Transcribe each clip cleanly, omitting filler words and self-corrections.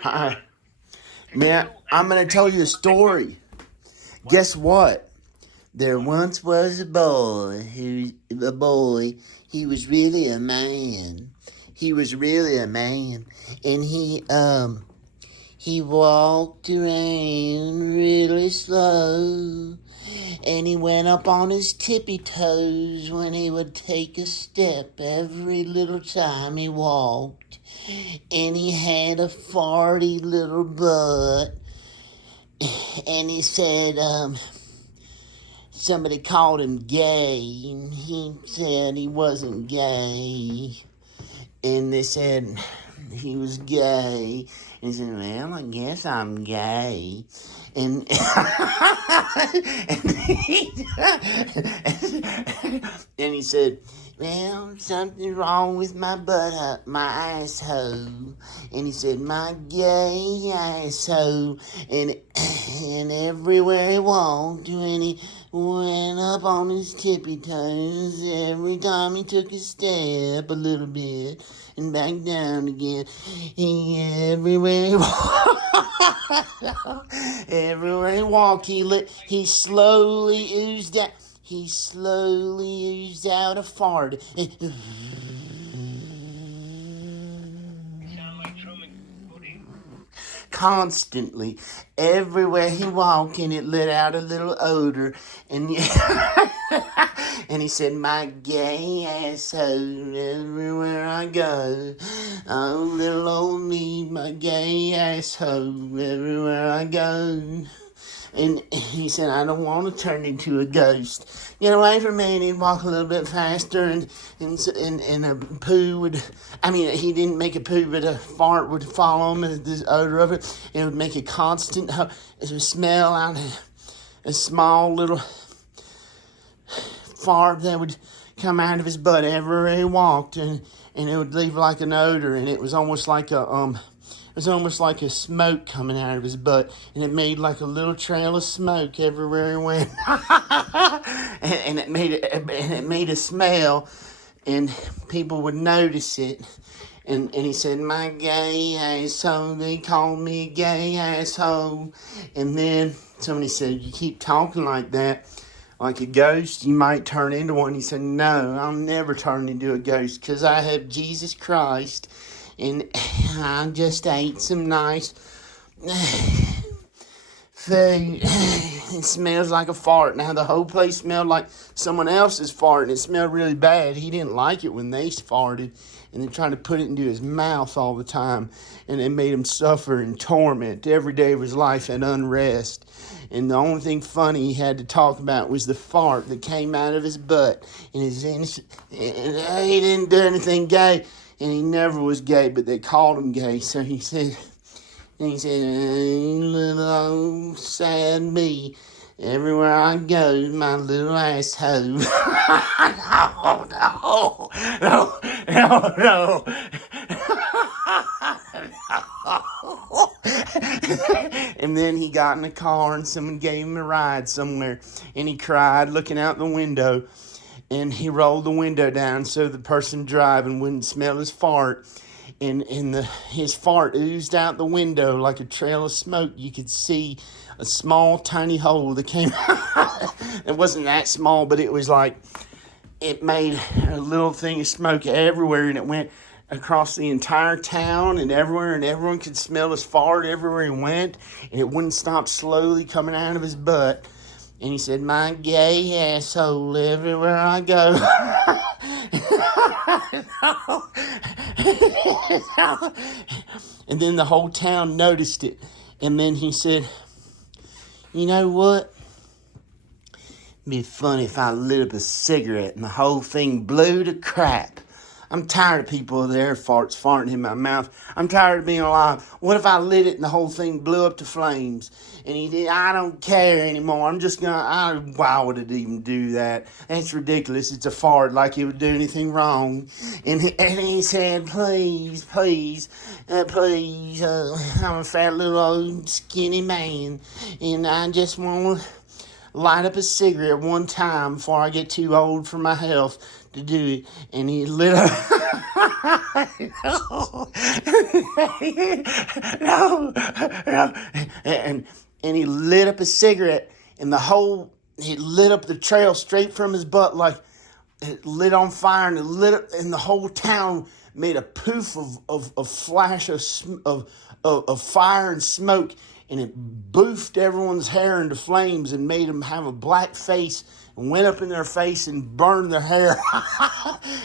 Hi. Man, I'm going to tell you a story. Guess what? There once was a boy he was really a man. He was really a man. And he walked around really slow. And he went up on his tippy toes when he would take a step every little time he walked. And he had a farty little butt. And he said, somebody called him gay, and he said he wasn't gay. And they said he was gay. And he said, well, I guess I'm gay. And, and he said, well, something's wrong with my butt, my asshole. And he said, my gay asshole. And everywhere he walked, when he went up on his tippy toes, every time he took a step a little bit and back down again, everywhere he walked, he slowly oozed out. He slowly oozed out a fart. Constantly, everywhere he walked, and it let out a little odor. And and he said, my gay asshole, everywhere I go. Oh, little old me, my gay asshole, everywhere I go. And he said, I don't want to turn into a ghost. Get away from me. And he'd walk a little bit faster, and a poo would, he didn't make a poo, but a fart would follow him, and this odor of it. It would make a constant smell out of a small little fart that would come out of his butt everywhere he walked, and it would leave like an odor, and it was almost like a smoke coming out of his butt, and it made like a little trail of smoke everywhere he went. and it made a smell, and people would notice it. And he said, my gay asshole, they called me a gay asshole. And then somebody said, you keep talking like that, like a ghost, you might turn into one. He said, no, I'll never turn into a ghost, because I have Jesus Christ. And I just ate some nice food. It smells like a fart. Now, the whole place smelled like someone else's fart, and it smelled really bad. He didn't like it when they farted, and they tried to put it into his mouth all the time, and it made him suffer and torment every day of his life and unrest. And the only thing funny he had to talk about was the fart that came out of his butt. And he didn't do anything gay. And he never was gay, but they called him gay. So he said, little old sad me, everywhere I go, my little asshole. No. And then he got in a car, and someone gave him a ride somewhere, and he cried looking out the window. And he rolled the window down so the person driving wouldn't smell his fart. And his fart oozed out the window like a trail of smoke. You could see a small, tiny hole that came out. It wasn't that small, but it was like, it made a little thing of smoke everywhere, and it went across the entire town and everywhere, and everyone could smell his fart everywhere he went, and it wouldn't stop slowly coming out of his butt. And he said, my gay asshole, everywhere I go. And then the whole town noticed it. And then he said, you know what? It'd be funny if I lit up a cigarette and the whole thing blew to crap. I'm tired of people with their farts farting in my mouth. I'm tired of being alive. What if I lit it and the whole thing blew up to flames? And he did. I don't care anymore. I'm just gonna. Why would it even do that? That's ridiculous. It's a fart, like it would do anything wrong. And he said, please, I'm a fat little old skinny man, and I just want to light up a cigarette one time before I get too old for my health to do it. And he lit up no, no. And he lit up a cigarette, and he lit up the trail straight from his butt, like it lit on fire, and it lit up, and the whole town made a poof of flash of fire and smoke, and it boofed everyone's hair into flames and made them have a black face and went up in their face and burned their hair.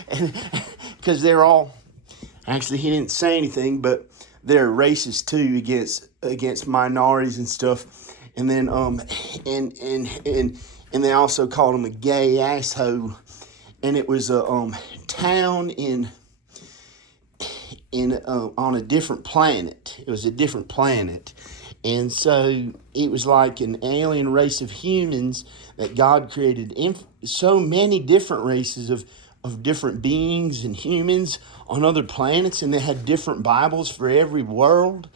And because they're all, actually he didn't say anything, but they're racist too against minorities and stuff. And then and they also called him a gay asshole. And it was a town on a different planet. It was a different planet. And so it was like an alien race of humans that God created so many different races of different beings and humans on other planets, and they had different Bibles for every world.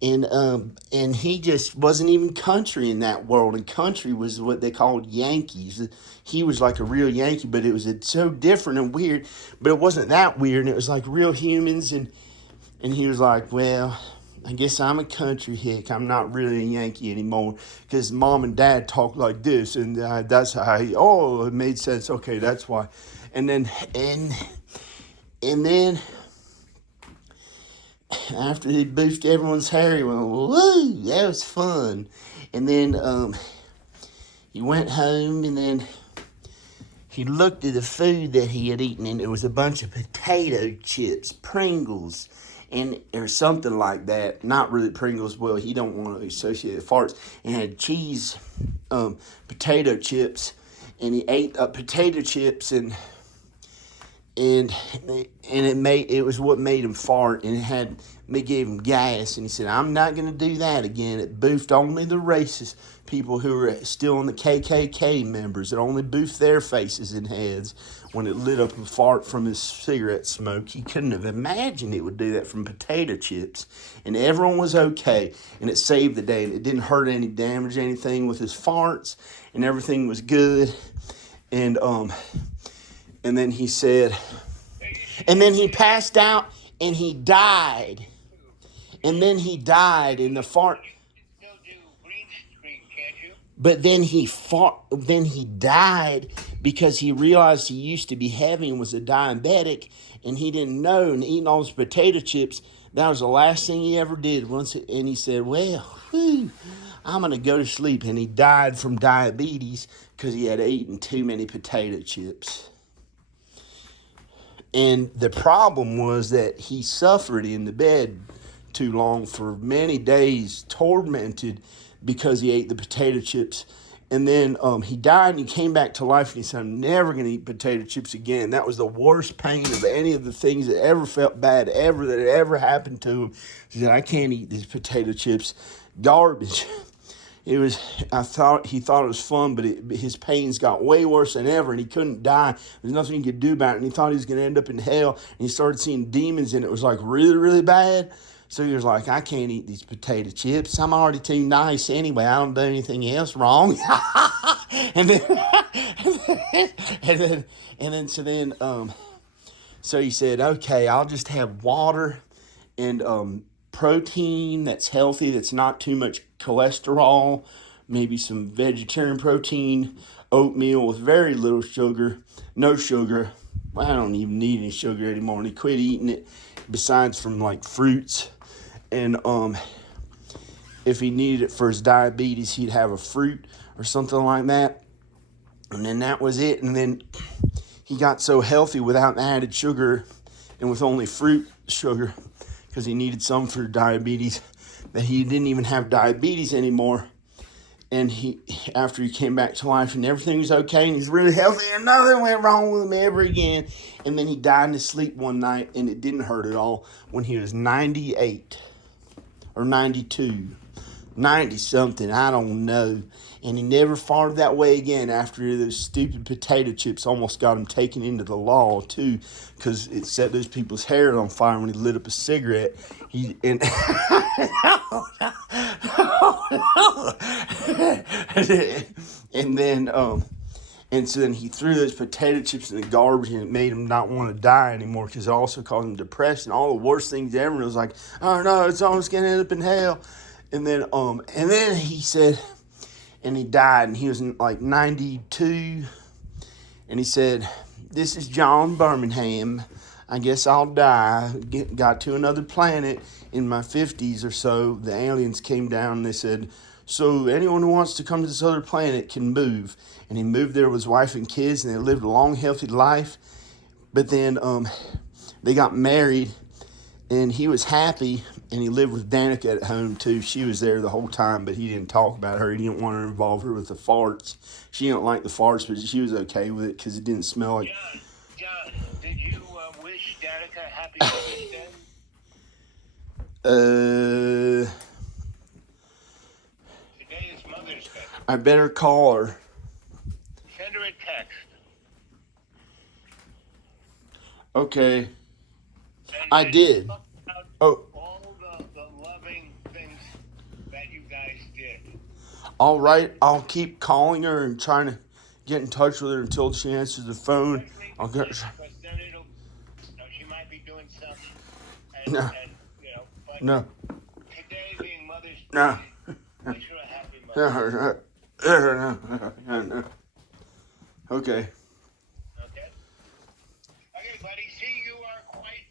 And he just wasn't even country in that world, and country was what they called Yankees. He was like a real Yankee, but it was so different and weird. But it wasn't that weird, and it was like real humans. And he was like, well, I guess I'm a country hick. I'm not really a Yankee anymore because Mom and Dad talk like this, and that's how it made sense. Okay, that's why. And then after he boofed everyone's hair, he went, woo, that was fun. And then he went home, and then he looked at the food that he had eaten, and it was a bunch of potato chips, Pringles, or something like that. Not really Pringles. Well, he don't want to associate farts. And had cheese, potato chips, and he ate potato chips, and it was what made him fart, and it gave him gas. And he said, I'm not going to do that again. It boofed only the racist people who were still in the KKK members. It only boofed their faces and heads when it lit up a fart from his cigarette smoke. He couldn't have imagined it would do that from potato chips. And everyone was okay, and it saved the day, and it didn't hurt any damage anything with his farts, and everything was good. And then he said, and then he passed out and he died. And then he died in the fart. But then he died because he realized he used to be heavy and was a diabetic, and he didn't know, and eating all those potato chips, that was the last thing he ever did. And he said, well, I'm going to go to sleep. And he died from diabetes because he had eaten too many potato chips. And the problem was that he suffered in the bed too long for many days, tormented because he ate the potato chips. And then he died, and he came back to life, and he said, I'm never going to eat potato chips again. That was the worst pain of any of the things that ever felt bad, that ever happened to him. He said, I can't eat these potato chips. Garbage. He thought it was fun, but his pains got way worse than ever, and he couldn't die. There's nothing he could do about it, and he thought he was going to end up in hell, and he started seeing demons, and it was like really, really bad. So he was like, I can't eat these potato chips. I'm already too nice anyway. I don't do anything else wrong. So he said, okay, I'll just have water and protein that's healthy, that's not too much cholesterol, maybe some vegetarian protein, oatmeal with very little sugar, no sugar. I don't even need any sugar anymore, and he quit eating it, besides from like fruits. And if he needed it for his diabetes, he'd have a fruit or something like that. And then that was it. And then he got so healthy without added sugar and with only fruit sugar, because he needed some for diabetes, that he didn't even have diabetes anymore. And after he came back to life and everything was okay and he's really healthy and nothing went wrong with him ever again. And then he died in his sleep one night, and it didn't hurt at all, when he was 98 or 92, 90 something, I don't know. And he never farted that way again after those stupid potato chips almost got him taken into the law too, because it set those people's hair on fire when he lit up a cigarette. And And so then he threw those potato chips in the garbage, and it made him not want to die anymore because it also caused him depression. All the worst things ever. It was like, oh no, it's almost gonna end up in hell. And then he said, and he died, and he was like 92. And he said, "This is John Birmingham. I guess I'll die." Got to another planet in my 50s or so. The aliens came down and they said, "So anyone who wants to come to this other planet can move." And he moved there with his wife and kids, and they lived a long, healthy life. But then they got married, and he was happy, and he lived with Danica at home too. She was there the whole time, but he didn't talk about her. He didn't want to involve her with the farts. She didn't like the farts, but she was okay with it because it didn't smell like... John, did you wish Danica happy Mother's Day? Today is Mother's Day. I better call her. Send her a text. Okay. And I did. talk about Oh, all the loving things that you guys did. all right. I'll keep calling her and trying to get in touch with her until she answers the phone. I'll get her. Because then it'll, she might be doing something. No. And but No. today being Mother's Day, No. wish her a happy Mother's Day. No. Okay. Okay? Okay, buddy. See, you are quite,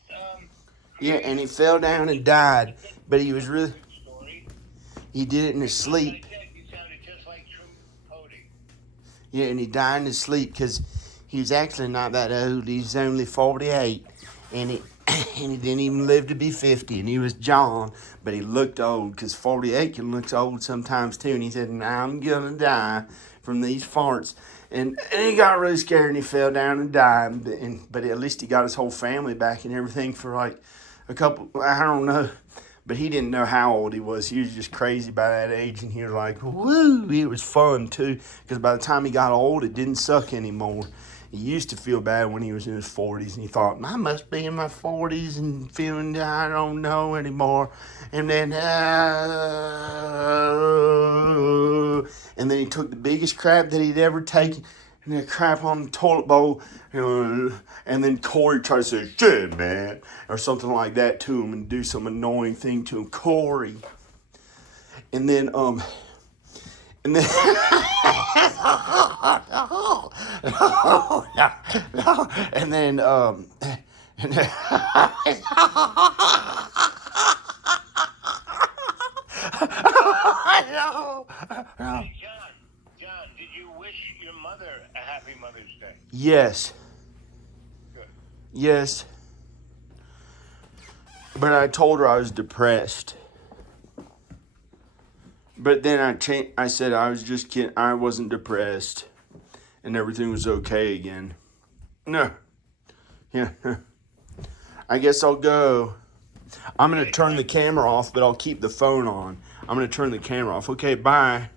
Yeah, and he fell down and died, but he was really... story. He did it in his sleep. Like I said, you sounded just like True Cody. Yeah, and he died in his sleep because he was actually not that old. He was only 48, and he didn't even live to be 50. And he was John, but he looked old because 48 can look old sometimes too. And he said, "Now I'm gonna die from these farts." And he got really scared and he fell down and died. But at least he got his whole family back and everything for like a couple. I don't know. But he didn't know how old he was. He was just crazy by that age. And he was like, woo. It was fun, too. Because by the time he got old, it didn't suck anymore. He used to feel bad when he was in his 40s. And he thought, I must be in my 40s and feeling I don't know anymore. And then he took the biggest crap that he'd ever taken. And then crap on the toilet bowl, and then Corey tried to say, "Shit, man," or something like that to him and do some annoying thing to him. Corey. And then, and then, and then, John, did you wish your mother a happy Mother's Day? Yes. Good. Yes. But I told her I was depressed. But then I said I was just kidding. I wasn't depressed. And everything was okay again. No. Yeah. I guess I'll go. I'm going to turn the camera off, but I'll keep the phone on. I'm going to turn the camera off. Okay, bye.